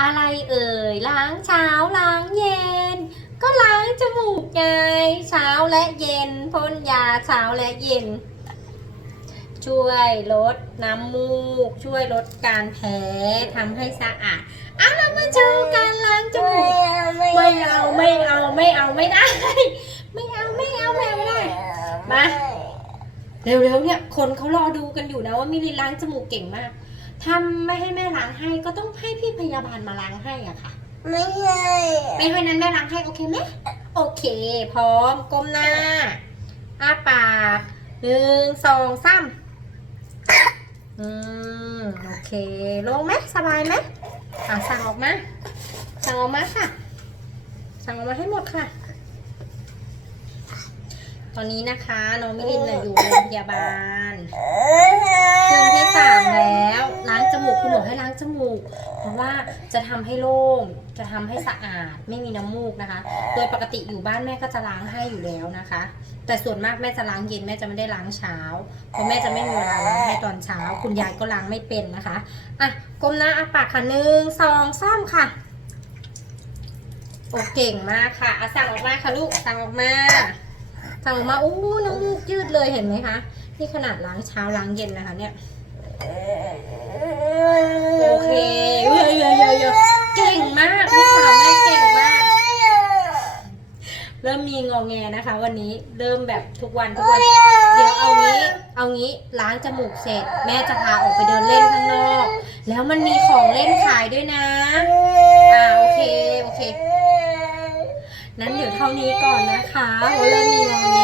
อะไรเอ่ยล้างเช้าล้างเย็น ก็ล้างจมูกไงเช้าและเย็นพ่นยาเช้าและเย็น ช่วยลดน้ำมูก ช่วยลดการแพ้ทำให้สะอาดอะเรามาโชว์การล้างจมูกไม่เอาไม่เอาไม่เอาไม่ได้ ไม่เอาไม่เอาไม่เอาไม่ได้มาเร็วๆเนี่ยคนเขารอดูกันอยู่นะว่ามิลินล้างจมูกเก่งมาก ทำไม่ให้แม่ล้างให้ก็ต้องให้พี่พยาบาลมาล้างให้อะค่ะ ไม่ใช่ไม่ให้นั้นแม่ล้างให้โอเคไหมโอเค พร้อมก้มหน้าอ้าปากหนึ่งสองสามอืมโอเคโล่งไหมสบายไหมอะสั่งออกมาสั่งออกมาค่ะ สั่งออกมาให้หมดค่ะ ตอนนี้นะคะน้องมิลินน่ะอยู่โรงพยาบาล เพราะว่าจะทำให้โล่งจะทำให้สะอาดไม่มีน้ำมูกนะคะ โดยปกติอยู่บ้านแม่ก็จะล้างให้อยู่แล้วนะคะ แต่ส่วนมากแม่จะล้างเย็นแม่จะไม่ได้ล้างเช้า เพราะแม่จะไม่มีเวลาล้างให้ตอนเช้า คุณยายก็ล้างไม่เป็นนะคะอะก้มหน้าอ้าปากค่ะหนึ่งสองสามค่ะโอ้เก่งมากค่ะอะสั่งออกมาค่ะลูกสั่งออกมาสั่งออกมาอู้น้ำมูกยืดเลยเห็นไหมคะ นี่ขนาดล้างเช้าล้างเย็นนะคะเนี่ย โอเคเยอะเยอะเยอะเยอะเก่งมากลูกสาวแม่เก่งมาก เริ่มมีงอแงนะคะ วันนี้เริ่มแบบทุกวันทุกวัน เดี๋ยวเอางี้ เอางี้ล้างจมูกเสร็จ แม่จะพาออกไปเดินเล่นข้างนอก แล้วมันมีของเล่นขายด้วยนะ อ่าโอเคโอเค นั้นเดี๋ยวเท่านี้ก่อนนะคะเพราะเริ่มมีงอแง